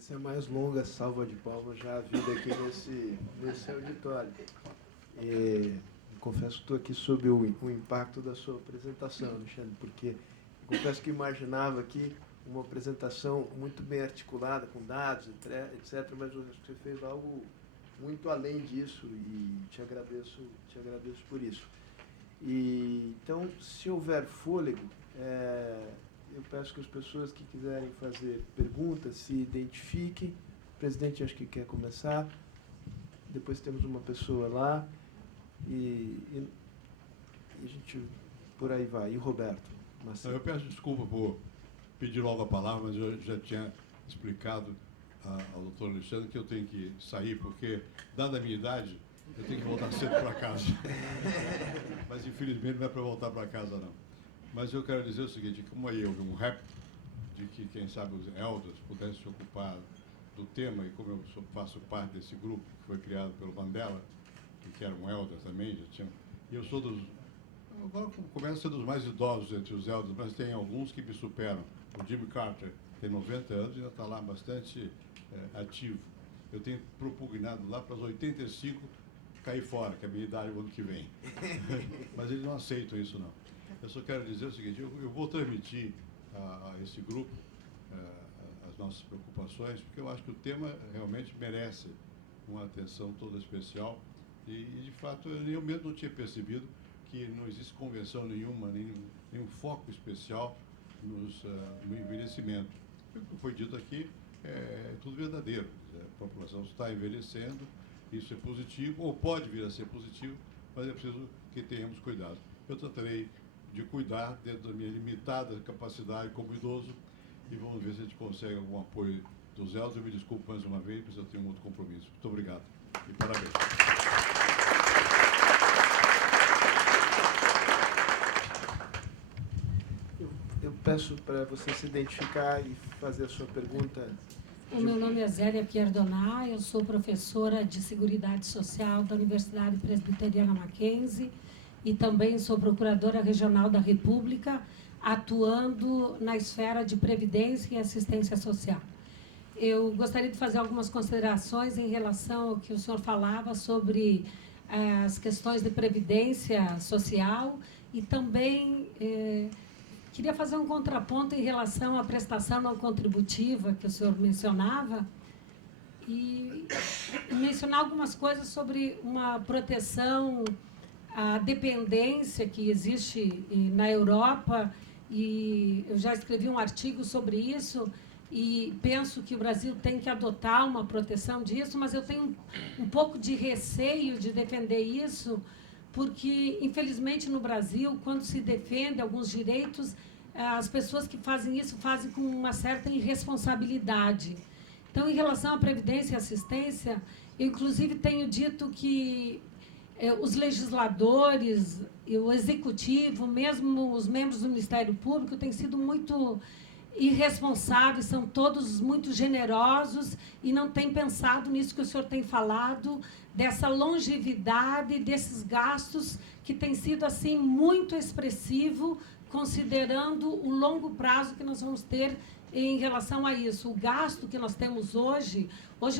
Essa é a mais longa salva de palmas já havida aqui nesse auditório. Confesso que estou aqui sob o impacto da sua apresentação, Alexandre, porque confesso que imaginava aqui uma apresentação muito bem articulada, com dados, etc., mas eu acho que você fez algo muito além disso e te agradeço por isso. Então, se houver fôlego, eu peço que as pessoas que quiserem fazer perguntas se identifiquem. O presidente acho que quer começar. Depois temos uma pessoa lá. E a gente por aí vai. E o Roberto? Eu peço desculpa por pedir logo a palavra, mas eu já tinha explicado ao doutor Alexandre que eu tenho que sair, porque, dada a minha idade, eu tenho que voltar cedo para casa. Mas, infelizmente, não é para voltar para casa, não. Mas eu quero dizer o seguinte, como aí houve um rap de que, quem sabe, os elders pudessem se ocupar do tema, e como eu faço parte desse grupo que foi criado pelo Mandela, que era um elder também, e eu sou agora começo a ser dos mais idosos entre os elders, mas tem alguns que me superam. O Jimmy Carter tem 90 anos e ainda está lá bastante ativo. Eu tenho propugnado lá para os 85 cair fora, que é a minha idade o ano que vem. Mas eles não aceitam isso, não. Eu só quero dizer o seguinte, eu vou transmitir a esse grupo as nossas preocupações, porque eu acho que o tema realmente merece uma atenção toda especial e de fato, eu mesmo não tinha percebido que não existe convenção nenhuma, nenhum foco especial no envelhecimento. O que foi dito aqui é tudo verdadeiro. A população está envelhecendo, isso é positivo, ou pode vir a ser positivo, mas é preciso que tenhamos cuidado. Eu tratarei de cuidar dentro da minha limitada capacidade como idoso e vamos ver se a gente consegue algum apoio dos elos. Eu me desculpo mais uma vez, mas eu tenho um outro compromisso. Muito obrigado e parabéns. Eu peço para você se identificar e fazer a sua pergunta. O meu nome é Zélia Pierdoná, eu sou professora de Seguridade Social da Universidade Presbiteriana Mackenzie e também sou procuradora regional da República, atuando na esfera de previdência e assistência social. Eu gostaria de fazer algumas considerações em relação ao que o senhor falava sobre as questões de previdência social e também queria fazer um contraponto em relação à prestação não contributiva que o senhor mencionava e mencionar algumas coisas sobre uma proteção à dependência que existe na Europa, e eu já escrevi um artigo sobre isso e penso que o Brasil tem que adotar uma proteção disso, mas eu tenho um pouco de receio de defender isso, porque, infelizmente, no Brasil, quando se defende alguns direitos, as pessoas que fazem isso fazem com uma certa irresponsabilidade. Então, em relação à previdência e assistência, eu, inclusive, tenho dito que os legisladores, o executivo, mesmo os membros do Ministério Público, têm sido muito irresponsáveis, são todos muito generosos e não têm pensado nisso que o senhor tem falado, dessa longevidade, desses gastos que têm sido assim muito expressivo, considerando o longo prazo que nós vamos ter em relação a isso. O gasto que nós temos hoje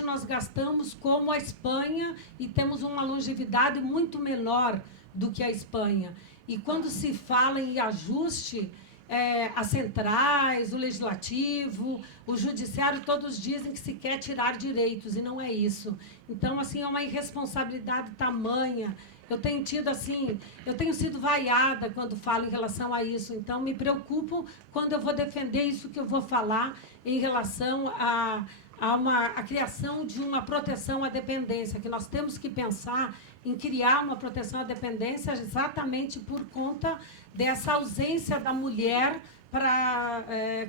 nós gastamos como a Espanha e temos uma longevidade muito menor do que a Espanha. E quando se fala em ajuste, as centrais, o legislativo, o judiciário, todos dizem que se quer tirar direitos, e não é isso. Então, assim, é uma irresponsabilidade tamanha. Eu tenho sido vaiada quando falo em relação a isso. Então, me preocupo quando eu vou defender isso que eu vou falar em relação a criação de uma proteção à dependência, que nós temos que pensar em criar uma proteção à dependência exatamente por conta dessa ausência da mulher para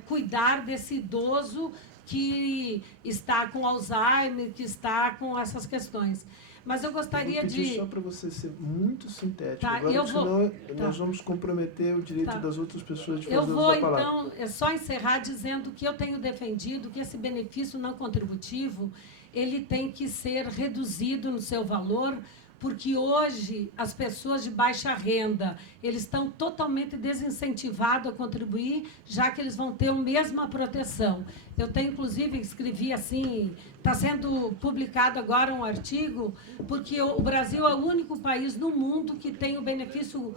cuidar desse idoso que está com Alzheimer, que está com essas questões. Mas eu gostaria de... só para você ser muito sintético, tá, agora, senão nós vamos comprometer o direito das outras pessoas de fazer uso da palavra. Então, só encerrar dizendo que eu tenho defendido que esse benefício não contributivo, ele tem que ser reduzido no seu valor, porque hoje as pessoas de baixa renda, eles estão totalmente desincentivados a contribuir, já que eles vão ter a mesma proteção. Eu tenho, inclusive, escrevi assim, está sendo publicado agora um artigo, porque o Brasil é o único país no mundo que tem o benefício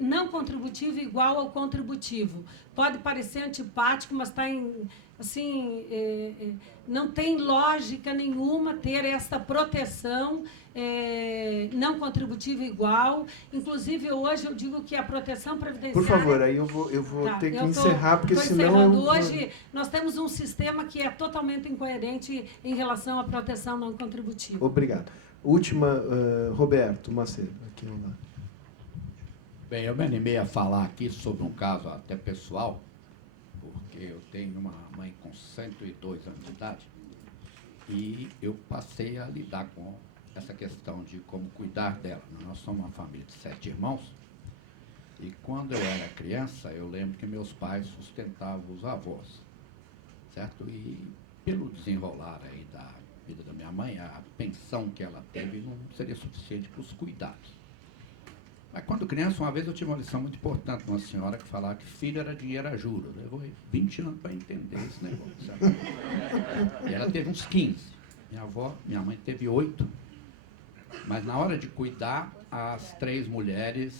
não contributivo igual ao contributivo. Pode parecer antipático, mas está em... Assim, não tem lógica nenhuma ter essa proteção não contributiva igual. Inclusive, hoje eu digo que a proteção previdenciária... Por favor, aí eu vou ter que encerrar, porque senão... Hoje, nós temos um sistema que é totalmente incoerente em relação à proteção não contributiva. Obrigado. Última, Roberto Macedo, aqui no lado. Bem, eu me animei a falar aqui sobre um caso até pessoal, porque eu tenho uma mãe com 102 anos de idade e eu passei a lidar com essa questão de como cuidar dela. Nós somos uma família de 7 irmãos e quando eu era criança, eu lembro que meus pais sustentavam os avós, certo? E pelo desenrolar aí da vida da minha mãe, a pensão que ela teve não seria suficiente para os cuidados. Mas quando criança, uma vez eu tive uma lição muito importante de uma senhora que falava que filho era dinheiro a juros. Levou 20 anos para entender esse negócio, sabe? E ela teve uns 15. Minha mãe teve 8. Mas na hora de cuidar, as 3 mulheres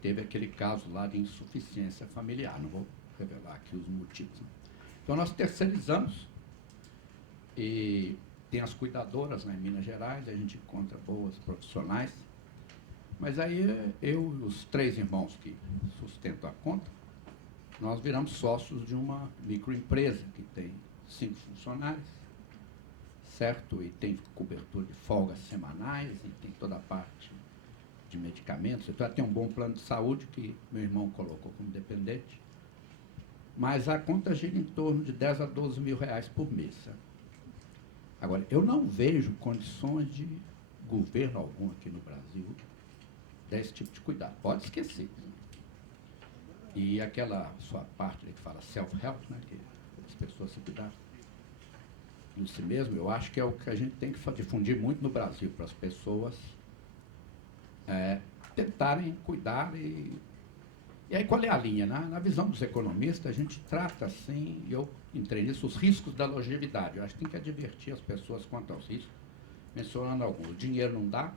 teve aquele caso lá de insuficiência familiar. Não vou revelar aqui os motivos. Né? Então nós terceirizamos e tem as cuidadoras, né, em Minas Gerais, a gente encontra boas profissionais. Mas aí eu e os 3 irmãos que sustentam a conta, nós viramos sócios de uma microempresa que tem 5 funcionários, certo? E tem cobertura de folgas semanais e tem toda a parte de medicamentos. Então, tem um bom plano de saúde que meu irmão colocou como dependente. Mas a conta gira em torno de 10 a 12 mil reais por mês, certo? Agora, eu não vejo condições de governo algum aqui no Brasil desse tipo de cuidado. Pode esquecer. E aquela sua parte que fala self-help, né, que as pessoas se cuidarem em si mesmo, eu acho que é o que a gente tem que difundir muito no Brasil, para as pessoas tentarem cuidar. E aí qual é a linha? Na visão dos economistas, a gente trata assim, e eu entrei nisso, os riscos da longevidade. Eu acho que tem que advertir as pessoas quanto aos riscos, mencionando alguns. O dinheiro não dá,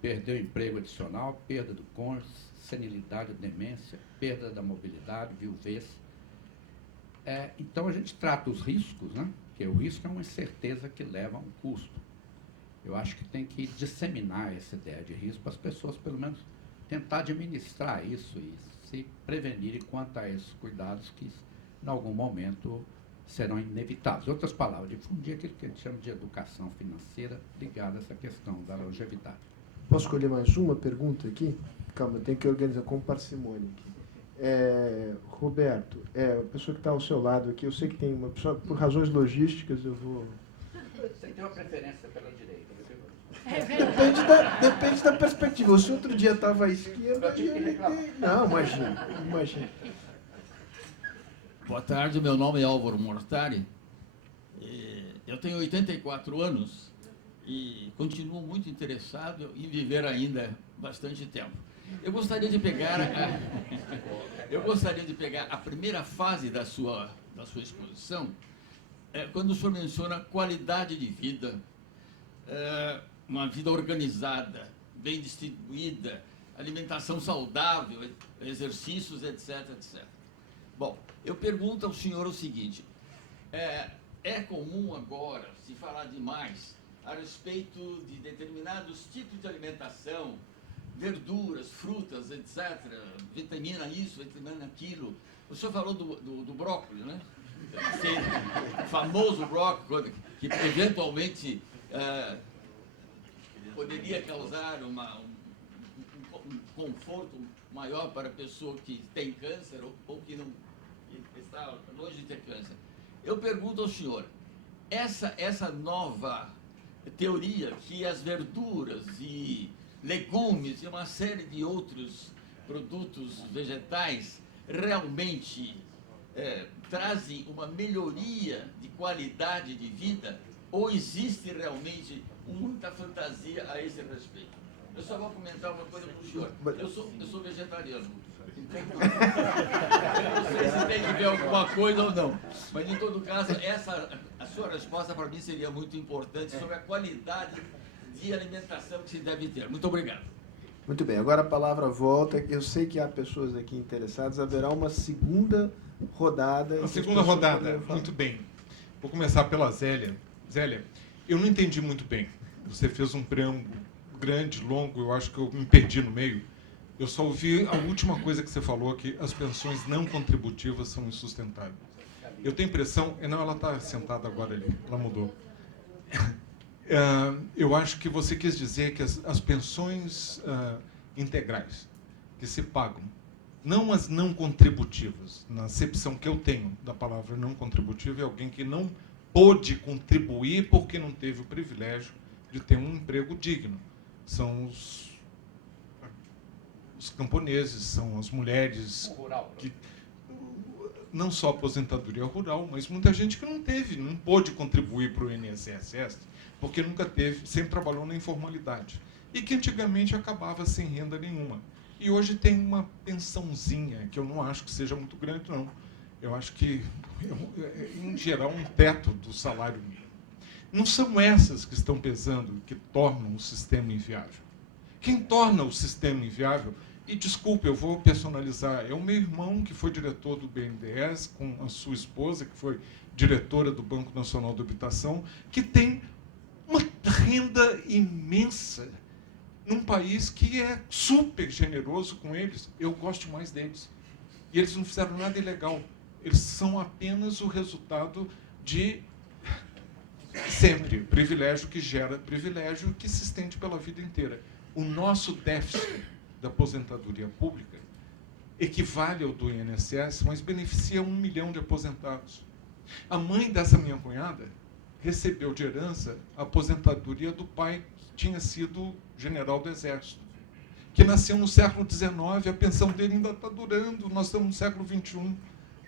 perder o emprego adicional, perda do cônjuge, senilidade, demência, perda da mobilidade, viuvez. Então, a gente trata os riscos, né? Porque o risco é uma incerteza que leva a um custo. Eu acho que tem que disseminar essa ideia de risco para as pessoas, pelo menos, tentar administrar isso e se prevenirem quanto a esses cuidados que, em algum momento, serão inevitáveis. Em outras palavras, difundir aquilo que a gente chama de educação financeira ligada a essa questão da longevidade. Posso escolher mais uma pergunta aqui? Calma, eu tenho que organizar com parcimônia aqui. Roberto, a pessoa que está ao seu lado aqui, eu sei que tem uma pessoa, por razões logísticas, eu vou... Você tem uma preferência pela direita, Depende da perspectiva. Se outro dia estava à esquerda... Não, imagina. Boa tarde, meu nome é Álvaro Mortari. Eu tenho 84 anos e continuo muito interessado em viver ainda bastante tempo. Eu gostaria de pegar a primeira fase da sua exposição, quando o senhor menciona qualidade de vida, uma vida organizada, bem distribuída, alimentação saudável, exercícios, etc, etc. Bom, eu pergunto ao senhor o seguinte, é comum agora se falar demais a respeito de determinados tipos de alimentação, verduras, frutas, etc., vitamina isso, vitamina aquilo. O senhor falou do brócolis, né? O famoso brócolis, que eventualmente poderia causar um conforto maior para a pessoa que tem câncer ou que não está longe de ter câncer. Eu pergunto ao senhor, essa nova teoria que as verduras e legumes e uma série de outros produtos vegetais realmente trazem uma melhoria de qualidade de vida, ou existe realmente muita fantasia a esse respeito. Eu só vou comentar uma coisa para o senhor. Eu sou vegetariano. Então, não sei se tem que ver alguma coisa ou não. Mas, em todo caso, a sua resposta para mim seria muito importante sobre a qualidade de alimentação que se deve ter. Muito obrigado. Muito bem, agora a palavra volta. Eu sei que há pessoas aqui interessadas. Haverá uma segunda rodada. Uma segunda rodada, muito bem. Vou começar pela Zélia. Zélia, eu não entendi muito bem. Você fez um preâmbulo grande, longo, eu acho que eu me perdi no meio. Eu só ouvi a última coisa que você falou, que as pensões não contributivas são insustentáveis. Eu tenho a impressão... Não, ela está sentada agora ali, ela mudou. Eu acho que você quis dizer que as pensões integrais que se pagam, não as não contributivas, na acepção que eu tenho da palavra não contributiva, é alguém que não pôde contribuir porque não teve o privilégio de ter um emprego digno. São os camponeses, são as mulheres que não só aposentadoria rural, mas muita gente que não pôde contribuir para o INSS, porque nunca teve, sempre trabalhou na informalidade. E que antigamente acabava sem renda nenhuma. E hoje tem uma pensãozinha, que eu não acho que seja muito grande, não. Eu acho que, em geral, um teto do salário mínimo. Não são essas que estão pesando, que tornam o sistema inviável. Quem torna o sistema inviável, e desculpe, eu vou personalizar, é o meu irmão, que foi diretor do BNDES, com a sua esposa, que foi diretora do Banco Nacional de Habitação, que tem uma renda imensa num país que é super generoso com eles. Eu gosto mais deles. E eles não fizeram nada ilegal. Eles são apenas o resultado de, sempre, privilégio que gera privilégio, que se estende pela vida inteira. O nosso déficit da aposentadoria pública equivale ao do INSS, mas beneficia 1 milhão de aposentados. A mãe dessa minha cunhada recebeu de herança a aposentadoria do pai, que tinha sido general do Exército, que nasceu no século XIX, a pensão dele ainda está durando, nós estamos no século XXI.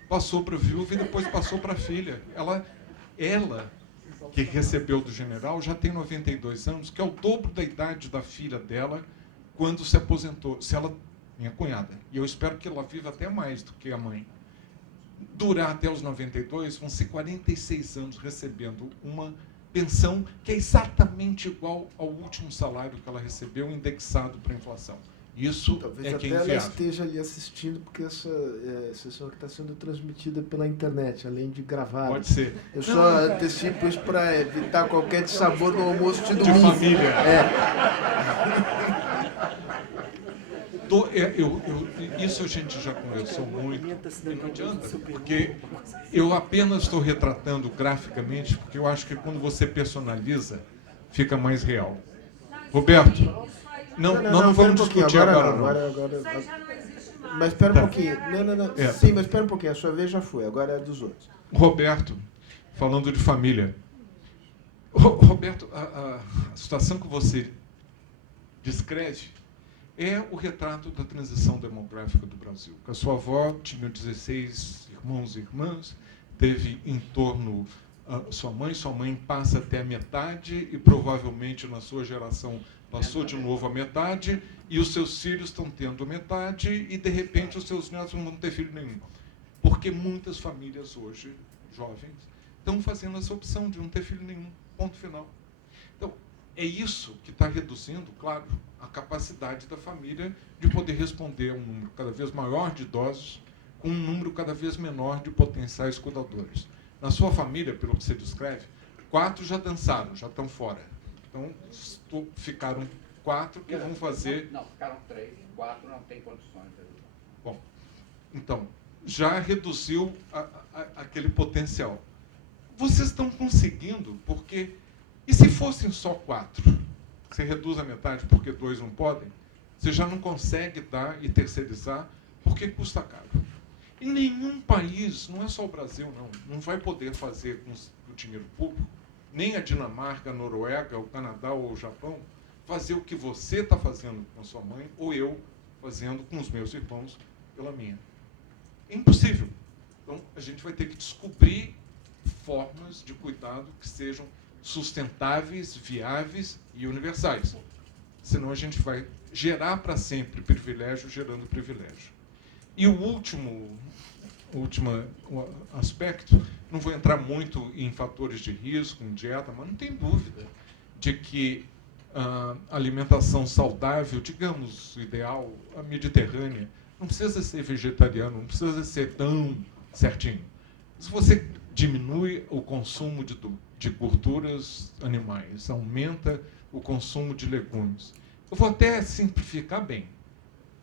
Passou para a viúva e depois passou para a filha. Ela, que recebeu do general, já tem 92 anos, que é o dobro da idade da filha dela quando se aposentou. Se ela, minha cunhada, e eu espero que ela viva até mais do que a mãe, durar até os 92, vão ser 46 anos recebendo uma pensão que é exatamente igual ao último salário que ela recebeu, indexado para a inflação. Isso talvez é que é até inviável. ela esteja ali assistindo, porque essa sessão aqui está sendo transmitida pela internet, além de gravada. Pode ser. Eu só antecipo isso para evitar qualquer dissabor no almoço de domingo. De família. Isso a gente já conversou muito, e não adianta, porque eu apenas estou retratando graficamente, porque eu acho que quando você personaliza, fica mais real. Roberto, nós não vamos discutir agora, não. Isso aí já não existe mais. Mas espera um pouquinho. Não. É. Sim, mas espera um pouquinho. A sua vez já foi, agora é a dos outros. Roberto, falando de família. Roberto, a situação que você descreve é o retrato da transição demográfica do Brasil. A sua avó tinha 16 irmãos e irmãs, teve em torno sua mãe passa até a metade e provavelmente na sua geração passou de novo a metade, e os seus filhos estão tendo metade e, de repente, os seus netos não vão ter filho nenhum. Porque muitas famílias hoje, jovens, estão fazendo essa opção de não ter filho nenhum. Ponto final. Então, é isso que está reduzindo, claro, a capacidade da família de poder responder a um número cada vez maior de idosos, com um número cada vez menor de potenciais cuidadores. Na sua família, pelo que você descreve, 4 já dançaram, já estão fora. Então, ficaram 4 que vão fazer... Não, ficaram 3, 4 não tem condições. Bom, então, já reduziu aquele potencial. Vocês estão conseguindo, porque... E se fossem só 4? Você reduz a metade porque 2 não podem? Você já não consegue dar e terceirizar porque custa caro. E nenhum país, não é só o Brasil, não vai poder fazer com o dinheiro público, nem a Dinamarca, a Noruega, o Canadá ou o Japão, fazer o que você está fazendo com a sua mãe, ou eu fazendo com os meus irmãos pela minha. É impossível. Então, a gente vai ter que descobrir formas de cuidado que sejam sustentáveis, viáveis e universais. Senão a gente vai gerar para sempre privilégio, gerando privilégio. E o último aspecto, não vou entrar muito em fatores de risco, em dieta, mas não tem dúvida de que a alimentação saudável, digamos, ideal, a mediterrânea, não precisa ser vegetariano, não precisa ser tão certinho. Se você diminui o consumo de gorduras animais, aumenta o consumo de legumes. Eu vou até simplificar bem.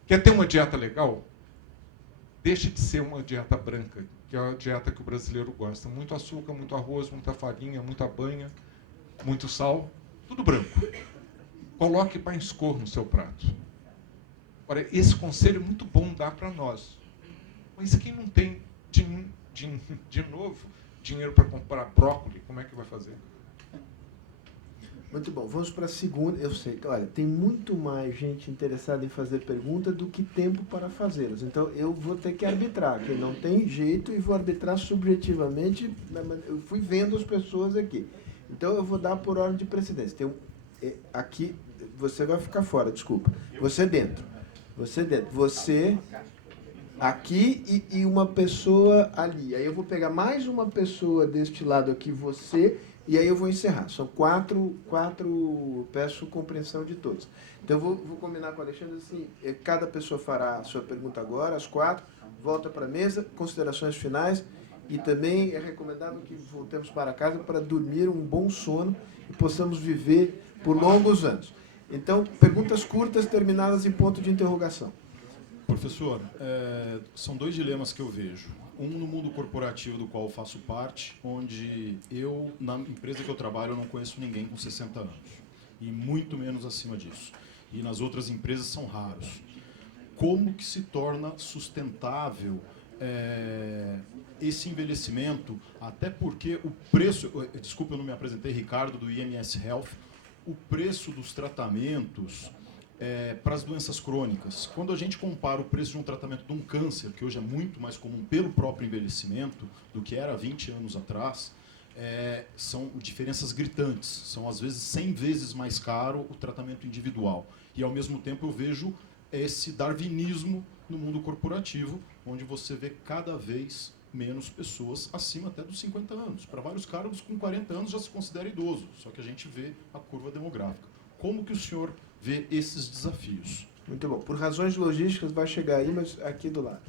Quer ter uma dieta legal? Deixe de ser uma dieta branca, que é a dieta que o brasileiro gosta. Muito açúcar, muito arroz, muita farinha, muita banha, muito sal, tudo branco. Coloque pães-cor no seu prato. Ora, esse conselho é muito bom dar para nós. Mas quem não tem, de novo, dinheiro para comprar brócolis, como é que vai fazer? Muito bom. Vamos para a segunda. Eu sei que, olha, tem muito mais gente interessada em fazer pergunta do que tempo para fazê-las. Então, eu vou ter que arbitrar, que não tem jeito, e vou arbitrar subjetivamente. Eu fui vendo as pessoas aqui. Então, eu vou dar por ordem de precedência. Aqui, você vai ficar fora, desculpa. Você dentro. Você dentro. Você aqui e uma pessoa ali. Aí eu vou pegar mais uma pessoa deste lado aqui, você... E aí eu vou encerrar. São quatro, peço compreensão de todos. Então eu vou combinar com o Alexandre assim, cada pessoa fará a sua pergunta agora, às 4, volta para a mesa, considerações finais, e também é recomendável que voltemos para casa para dormir um bom sono e possamos viver por longos anos. Então, perguntas curtas terminadas em ponto de interrogação. Professor, são dois dilemas que eu vejo. Um no mundo corporativo do qual eu faço parte, onde eu, na empresa que eu trabalho, eu não conheço ninguém com 60 anos. E muito menos acima disso. E nas outras empresas são raros. Como que se torna sustentável esse envelhecimento? Até porque o preço... Desculpa, eu não me apresentei, Ricardo, do IMS Health. O preço dos tratamentos... para as doenças crônicas. Quando a gente compara o preço de um tratamento de um câncer, que hoje é muito mais comum pelo próprio envelhecimento do que era há 20 anos atrás, são diferenças gritantes. São, às vezes, 100 vezes mais caro o tratamento individual. E, ao mesmo tempo, eu vejo esse darwinismo no mundo corporativo, onde você vê cada vez menos pessoas acima até dos 50 anos. Para vários cargos, com 40 anos já se considera idoso, só que a gente vê a curva demográfica. Como que o senhor vê esses desafios? Muito bom. Por razões logísticas vai chegar aí, mas aqui do lado.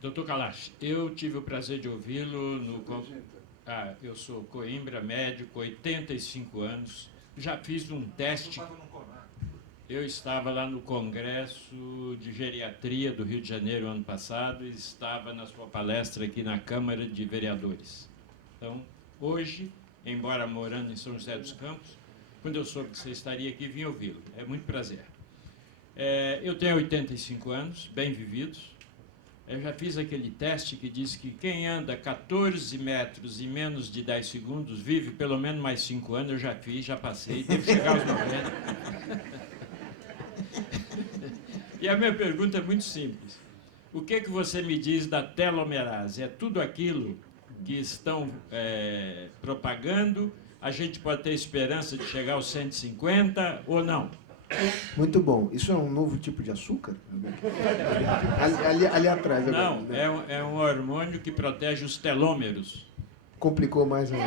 Doutor Kalash, eu tive o prazer de ouvi-lo no... eu sou Coimbra, médico, 85 anos. Já fiz um teste... Eu estava lá no Congresso de Geriatria do Rio de Janeiro ano passado e estava na sua palestra aqui na Câmara de Vereadores. Então, hoje... embora morando em São José dos Campos, quando eu soube que você estaria aqui, vim ouvi-lo. É muito prazer. Eu tenho 85 anos, bem vividos. Eu já fiz aquele teste que diz que quem anda 14 metros em menos de 10 segundos vive pelo menos mais 5 anos. Eu já fiz, já passei, devo chegar aos 90. E a minha pergunta é muito simples. O que você me diz da telomerase? É tudo aquilo que estão propagando? A gente pode ter esperança de chegar aos 150 ou não? Muito bom. Isso é um novo tipo de açúcar? Ali atrás. Não, agora, é um hormônio que protege os telômeros. Complicou mais ainda.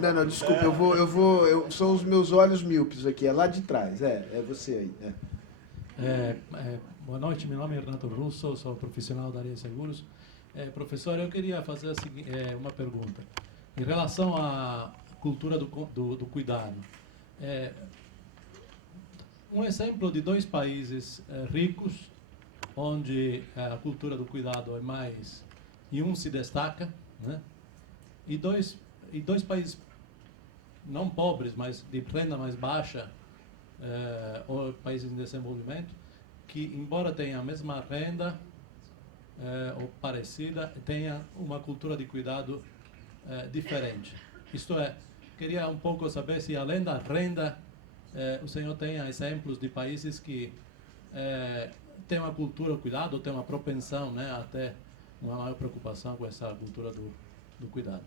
Não, desculpa, são os meus olhos míopes aqui, é lá de trás, é você aí. Boa noite, meu nome é Renato Russo, sou profissional da área de seguros. Professor, eu queria fazer uma pergunta. Em relação à cultura do cuidado, um exemplo de dois países ricos, onde a cultura do cuidado é mais, e um se destaca, né? E dois países não pobres, mas de renda mais baixa, ou países em desenvolvimento, que, embora tenham a mesma renda, ou parecida, tenha uma cultura de cuidado diferente. Isto é, queria um pouco saber se, além da renda, o senhor tem exemplos de países que têm uma cultura do cuidado, ou têm uma propensão, né, até uma maior preocupação com essa cultura do cuidado.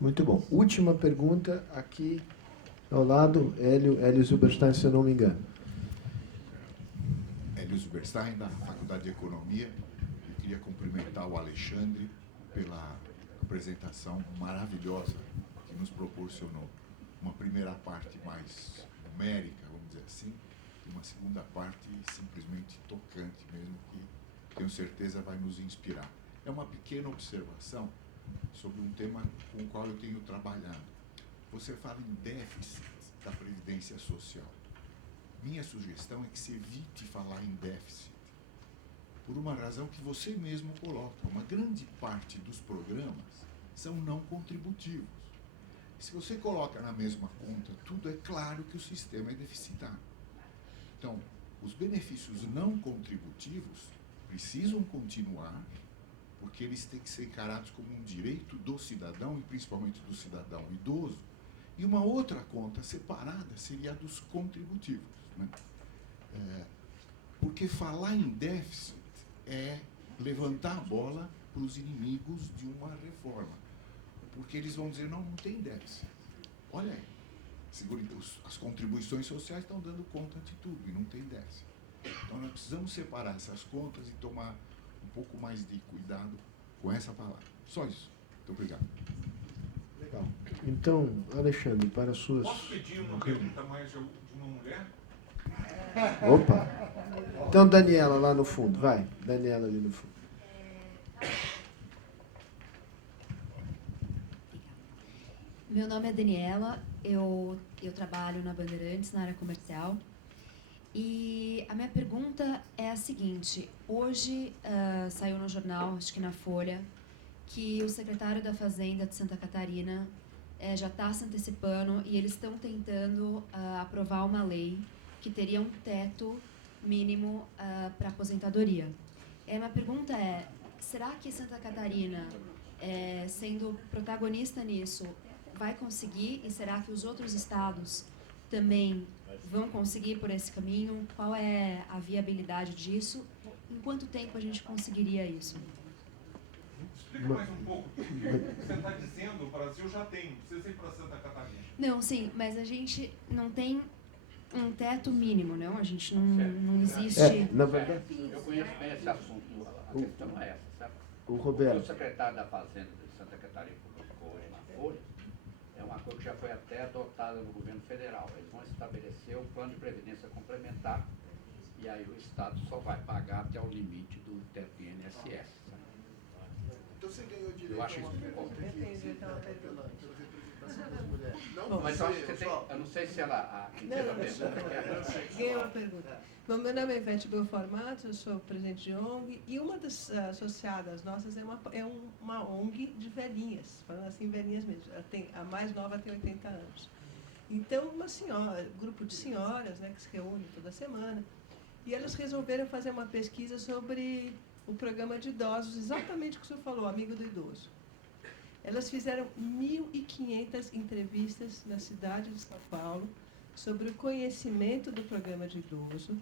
Muito bom. Última pergunta aqui ao lado, Hélio Zilberstein, se eu não me engano. Hélio Zilberstein, da Faculdade de Economia. Eu queria cumprimentar o Alexandre pela apresentação maravilhosa que nos proporcionou. Uma primeira parte mais numérica, vamos dizer assim, e uma segunda parte simplesmente tocante mesmo, que tenho certeza vai nos inspirar. É uma pequena observação sobre um tema com o qual eu tenho trabalhado. Você fala em déficit da Previdência Social. Minha sugestão é que se evite falar em déficit, por uma razão que você mesmo coloca. Uma grande parte dos programas são não contributivos. Se você coloca na mesma conta tudo, é claro que o sistema é deficitário. Então, os benefícios não contributivos precisam continuar, porque eles têm que ser encarados como um direito do cidadão, e principalmente do cidadão idoso. E uma outra conta separada seria a dos contributivos, né? Porque falar em déficit é levantar a bola para os inimigos de uma reforma. Porque eles vão dizer, não tem déficit. Olha aí, as contribuições sociais estão dando conta de tudo e não tem déficit. Então nós precisamos separar essas contas e tomar um pouco mais de cuidado com essa palavra. Só isso. Muito obrigado. Legal. Então, Alexandre, para as suas... Posso pedir uma pergunta mais de uma mulher? Opa! Então, Daniela, lá no fundo. Vai, Daniela ali no fundo. Meu nome é Daniela, eu trabalho na Bandeirantes, na área comercial. E a minha pergunta é a seguinte: hoje saiu no jornal, acho que na Folha, que o secretário da Fazenda de Santa Catarina já está se antecipando e eles estão tentando aprovar uma lei que teria um teto mínimo para aposentadoria. A minha pergunta é, será que Santa Catarina, sendo protagonista nisso, vai conseguir, e será que os outros estados também vão conseguir por esse caminho? Qual é a viabilidade disso? Em quanto tempo a gente conseguiria isso? Explica mais um pouco. Você está dizendo, o Brasil já tem, não precisa ir para Santa Catarina. Não, sim, mas a gente não tem um teto mínimo, não? A gente não existe... Na verdade... Eu conheço bem esse assunto, a questão não é essa, certo? O Roberto. O secretário da Fazenda de Santa Catarina publicou hoje na Folha, é uma coisa que já foi até adotada no governo federal. Eles vão estabelecer o plano de previdência complementar e aí o Estado só vai pagar até o limite do teto do INSS. Então você ganhou direito Eu acho isso pergunta importante. Não, mas eu acho que você tem, eu não sei se ela... Ganhei uma pergunta. Bom, meu nome é Ivete Belformato, eu sou presidente de ONG, e uma das associadas nossas é uma ONG de velhinhas, falando assim, velhinhas mesmo. A mais nova tem 80 anos. Então, uma senhora, grupo de senhoras, né, que se reúne toda semana, e elas resolveram fazer uma pesquisa sobre o programa de idosos, exatamente o que o senhor falou, Amigo do Idoso. Elas fizeram 1.500 entrevistas na cidade de São Paulo sobre o conhecimento do programa de idoso,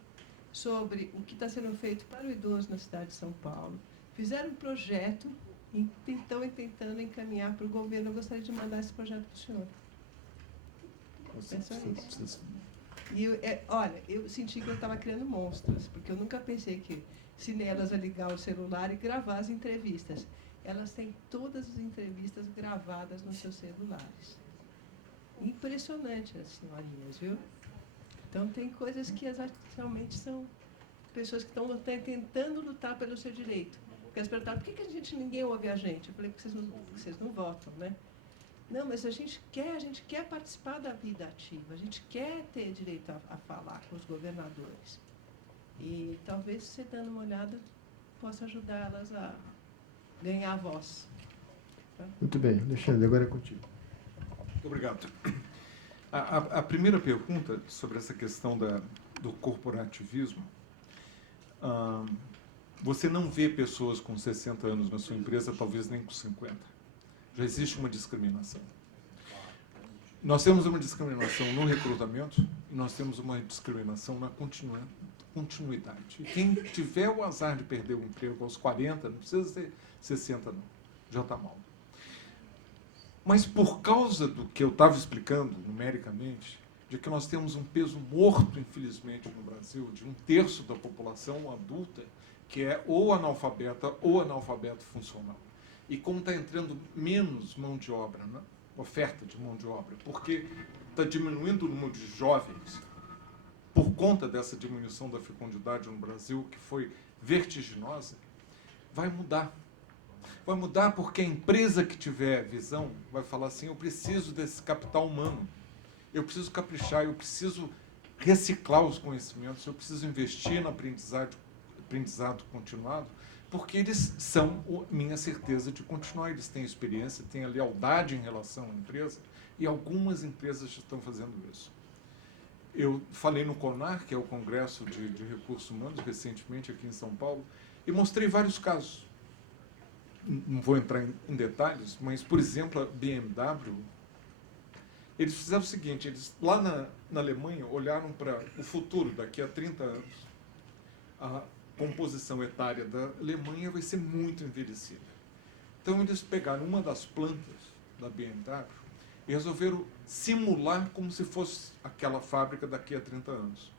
sobre o que está sendo feito para o idoso na cidade de São Paulo. Fizeram um projeto e estão tentando encaminhar para o governo. Eu gostaria de mandar esse projeto para o senhor. É só isso. E olha, eu senti que eu estava criando monstros, porque eu nunca pensei que se nelas a ligar o celular e gravar as entrevistas. Elas têm todas as entrevistas gravadas nos seus celulares. Impressionante as senhorinhas, viu? Então, tem coisas que realmente são pessoas que estão tentando lutar pelo seu direito. Porque elas perguntaram, por que ninguém ouve a gente? Eu falei, porque vocês não votam, né? Não, mas a gente quer participar da vida ativa, a gente quer ter direito a falar com os governadores. E talvez você dando uma olhada possa ajudar elas a ganhar a voz. Tá? Muito bem, Alexandre, agora é contigo. Muito obrigado. A primeira pergunta sobre essa questão do corporativismo, você não vê pessoas com 60 anos na sua empresa, talvez nem com 50. Já existe uma discriminação. Nós temos uma discriminação no recrutamento e nós temos uma discriminação na continuidade. E quem tiver o azar de perder o emprego aos 40, não precisa ser 60, não. Já está mal. Mas por causa do que eu estava explicando, numericamente, de que nós temos um peso morto, infelizmente, no Brasil, de 1/3 da população adulta, que é ou analfabeta ou analfabeto funcional. E como está entrando menos mão de obra, né? Oferta de mão de obra, porque está diminuindo o número de jovens por conta dessa diminuição da fecundidade no Brasil, que foi vertiginosa, vai mudar. Vai mudar porque a empresa que tiver visão vai falar assim, eu preciso desse capital humano, eu preciso caprichar, eu preciso reciclar os conhecimentos, eu preciso investir no aprendizado continuado, porque eles são minha certeza de continuar, eles têm experiência, têm a lealdade em relação à empresa, e algumas empresas já estão fazendo isso. Eu falei no CONAR, que é o Congresso de Recursos Humanos, recentemente aqui em São Paulo, e mostrei vários casos. Não vou entrar em detalhes, mas, por exemplo, a BMW, eles fizeram o seguinte, eles lá na Alemanha olharam para o futuro, daqui a 30 anos, a composição etária da Alemanha vai ser muito envelhecida. Então, eles pegaram uma das plantas da BMW e resolveram simular como se fosse aquela fábrica daqui a 30 anos.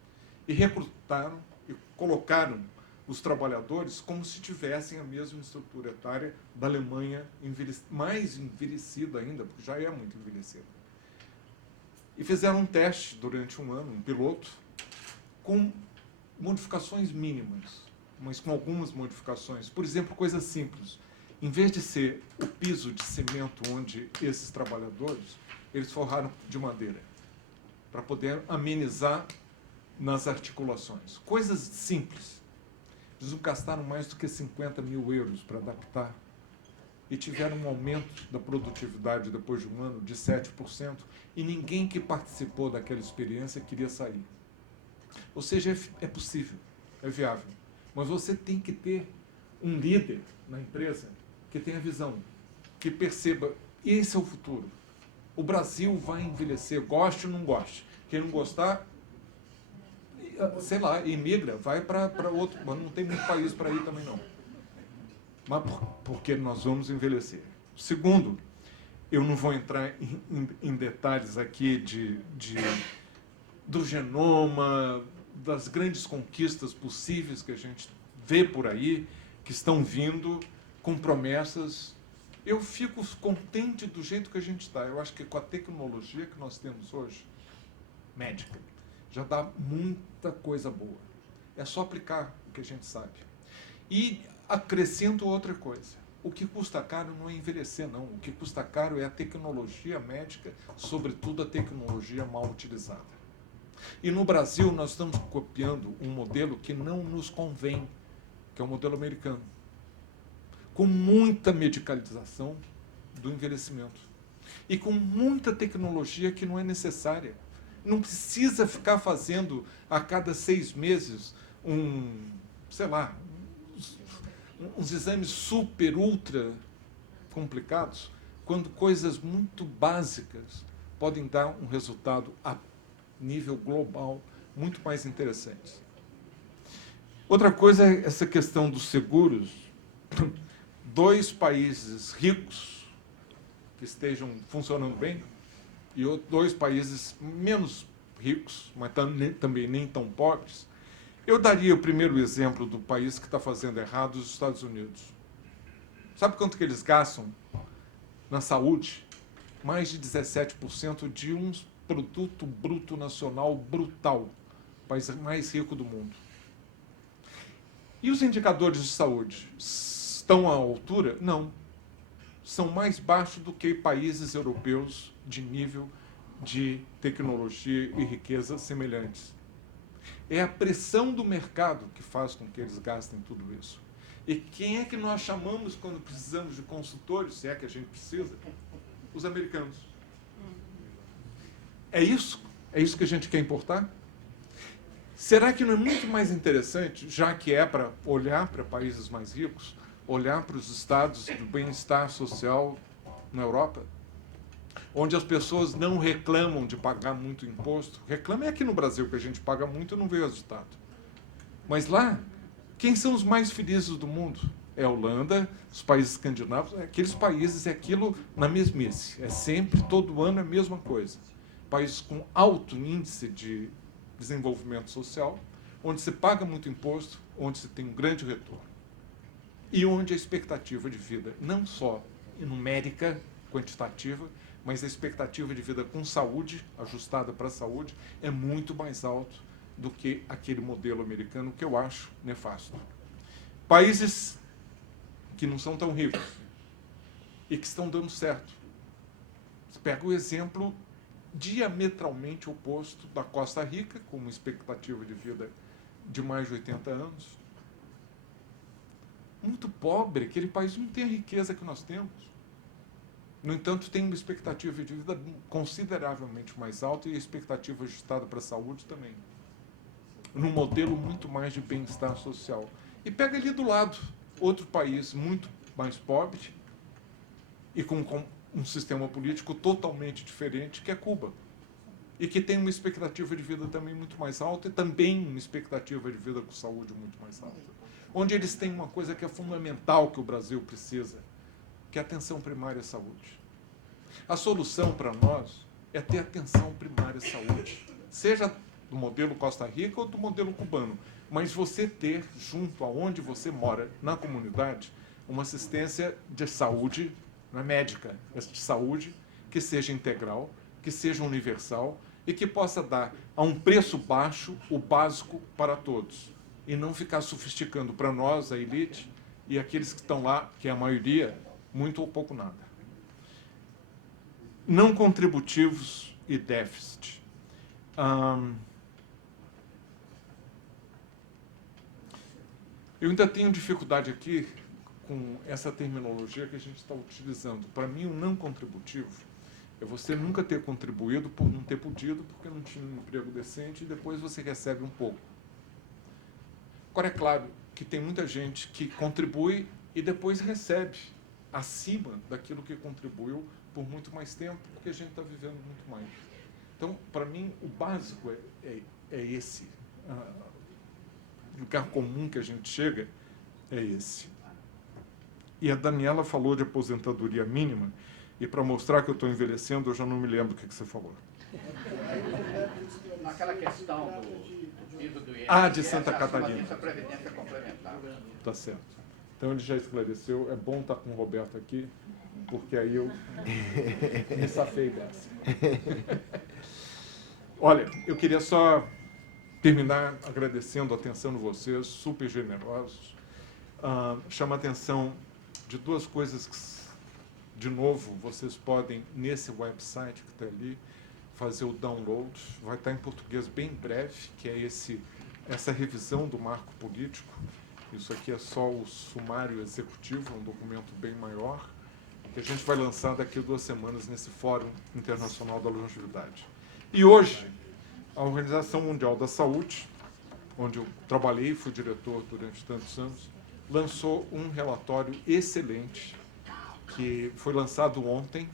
E recrutaram e colocaram os trabalhadores como se tivessem a mesma estrutura etária da Alemanha, mais envelhecida ainda, porque já é muito envelhecida. E fizeram um teste durante um ano, um piloto, com modificações mínimas, mas com algumas modificações. Por exemplo, coisas simples. Em vez de ser o piso de cimento onde esses trabalhadores, eles forraram de madeira, para poder amenizar nas articulações. Coisas simples. Eles não gastaram mais do que 50 mil euros para adaptar e tiveram um aumento da produtividade depois de um ano de 7%, e ninguém que participou daquela experiência queria sair. Ou seja, é possível, é viável. Mas você tem que ter um líder na empresa que tenha visão, que perceba, esse é o futuro. O Brasil vai envelhecer, goste ou não goste. Quem não gostar, sei lá, imigra, vai para outro, mas não tem muito país para ir também não. Mas porque nós vamos envelhecer. Segundo, eu não vou entrar em detalhes aqui do genoma, das grandes conquistas possíveis que a gente vê por aí, que estão vindo com promessas. Eu fico contente do jeito que a gente está. Eu acho que com a tecnologia que nós temos hoje, médica, já dá muita coisa boa. É só aplicar o que a gente sabe. E acrescento outra coisa. O que custa caro não é envelhecer, não. O que custa caro é a tecnologia médica, sobretudo a tecnologia mal utilizada. E no Brasil nós estamos copiando um modelo que não nos convém, que é o modelo americano, com muita medicalização do envelhecimento e com muita tecnologia que não é necessária. Não precisa ficar fazendo a cada 6 meses uns exames super, ultra complicados, quando coisas muito básicas podem dar um resultado a nível global muito mais interessante. Outra coisa é essa questão dos seguros. 2 países ricos que estejam funcionando bem e 2 países menos ricos, mas também nem tão pobres. Eu daria o primeiro exemplo do país que está fazendo errado, os Estados Unidos. Sabe quanto que eles gastam na saúde? Mais de 17% de um produto bruto nacional brutal. O país mais rico do mundo. E os indicadores de saúde estão à altura? Não. São mais baixos do que países europeus de nível de tecnologia e riqueza semelhantes. É a pressão do mercado que faz com que eles gastem tudo isso. E quem é que nós chamamos quando precisamos de consultores, se é que a gente precisa? Os americanos. É isso que a gente quer importar? Será que não é muito mais interessante, já que é para olhar para países mais ricos, olhar para os estados do bem-estar social na Europa? onde as pessoas não reclamam de pagar muito imposto. Reclama é aqui no Brasil, que a gente paga muito e não vê o resultado. Mas lá, quem são os mais felizes do mundo? É a Holanda, os países escandinavos, aqueles países, é aquilo na mesmice. É sempre, todo ano, a mesma coisa. Países com alto índice de desenvolvimento social, onde se paga muito imposto, onde se tem um grande retorno. E onde a expectativa de vida, não só numérica, quantitativa, mas a expectativa de vida com saúde, ajustada para a saúde, é muito mais alto do que aquele modelo americano, que eu acho nefasto. Países que não são tão ricos e que estão dando certo. Você pega o exemplo diametralmente oposto da Costa Rica, com uma expectativa de vida de mais de 80 anos. Muito pobre, aquele país não tem a riqueza que nós temos. No entanto, tem uma expectativa de vida consideravelmente mais alta e a expectativa ajustada para a saúde também. Num modelo muito mais de bem-estar social. E pega ali do lado outro país muito mais pobre e com um sistema político totalmente diferente, que é Cuba. E que tem uma expectativa de vida também muito mais alta e também uma expectativa de vida com saúde muito mais alta. Onde eles têm uma coisa que é fundamental que o Brasil precisa, que é a atenção primária à saúde. A solução para nós é ter atenção primária à saúde, seja do modelo Costa Rica ou do modelo cubano, mas você ter, junto aonde você mora, na comunidade, uma assistência de saúde, não é médica, mas de saúde, que seja integral, que seja universal e que possa dar a um preço baixo o básico para todos. E não ficar sofisticando para nós, a elite, e aqueles que estão lá, que é a maioria, muito ou pouco nada. Não contributivos e déficit. Eu ainda tenho dificuldade aqui com essa terminologia que a gente está utilizando. Para mim, o não contributivo é você nunca ter contribuído por não ter podido, porque não tinha um emprego decente, e depois você recebe um pouco. Agora, é claro que tem muita gente que contribui e depois recebe acima daquilo que contribuiu por muito mais tempo, porque a gente está vivendo muito mais. Então, para mim, o básico é esse. O lugar comum que a gente chega é esse. E a Daniela falou de aposentadoria mínima, e para mostrar que eu estou envelhecendo, eu já não me lembro o que você falou. Aquela questão do piso do INSS. Ah, de Santa Catarina. A previdência complementar. Tá certo. Então ele já esclareceu. É bom estar com o Roberto aqui, porque aí eu me safei dessa. Olha, eu queria só terminar agradecendo a atenção de vocês, super generosos. Chama a atenção de duas coisas que, de novo, vocês podem, nesse website que está ali, fazer o download. Vai estar em português bem breve, que é essa revisão do marco político. Isso aqui é só o sumário executivo, um documento bem maior, que a gente vai lançar daqui a 2 semanas nesse Fórum Internacional da Longevidade. E hoje, a Organização Mundial da Saúde, onde eu trabalhei e fui diretor durante tantos anos, lançou um relatório excelente, que foi lançado ontem,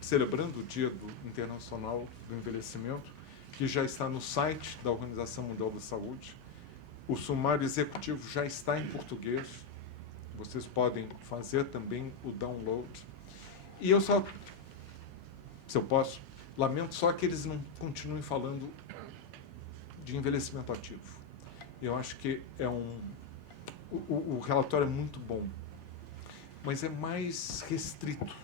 celebrando o Dia Internacional do Envelhecimento, que já está no site da Organização Mundial da Saúde. O sumário executivo já está em português. Vocês podem fazer também o download. E eu só, se eu posso, lamento só que eles não continuem falando de envelhecimento ativo. Eu acho que o relatório é muito bom, mas é mais restrito.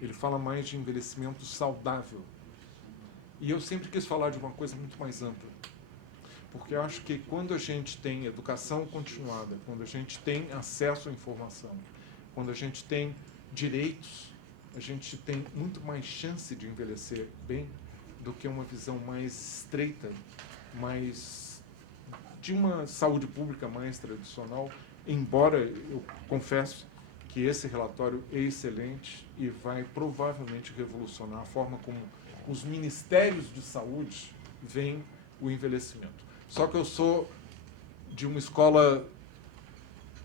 Ele fala mais de envelhecimento saudável. E eu sempre quis falar de uma coisa muito mais ampla. Porque eu acho que quando a gente tem educação continuada, quando a gente tem acesso à informação, quando a gente tem direitos, a gente tem muito mais chance de envelhecer bem do que uma visão mais estreita, mais de uma saúde pública mais tradicional, embora eu confesso que esse relatório é excelente e vai provavelmente revolucionar a forma como os ministérios de saúde veem o envelhecimento. Só que eu sou de uma escola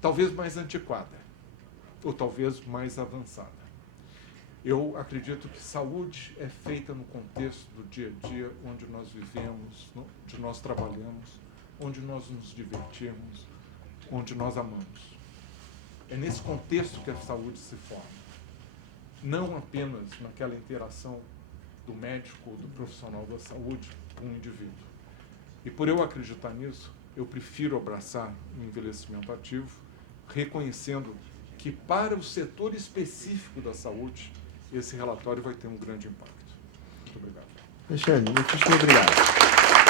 talvez mais antiquada, ou talvez mais avançada. Eu acredito que saúde é feita no contexto do dia a dia, onde nós vivemos, onde nós trabalhamos, onde nós nos divertimos, onde nós amamos. É nesse contexto que a saúde se forma. Não apenas naquela interação do médico ou do profissional da saúde com o indivíduo. E por eu acreditar nisso, eu prefiro abraçar o envelhecimento ativo, reconhecendo que para o setor específico da saúde, esse relatório vai ter um grande impacto. Muito obrigado. Alexandre, muitíssimo obrigado.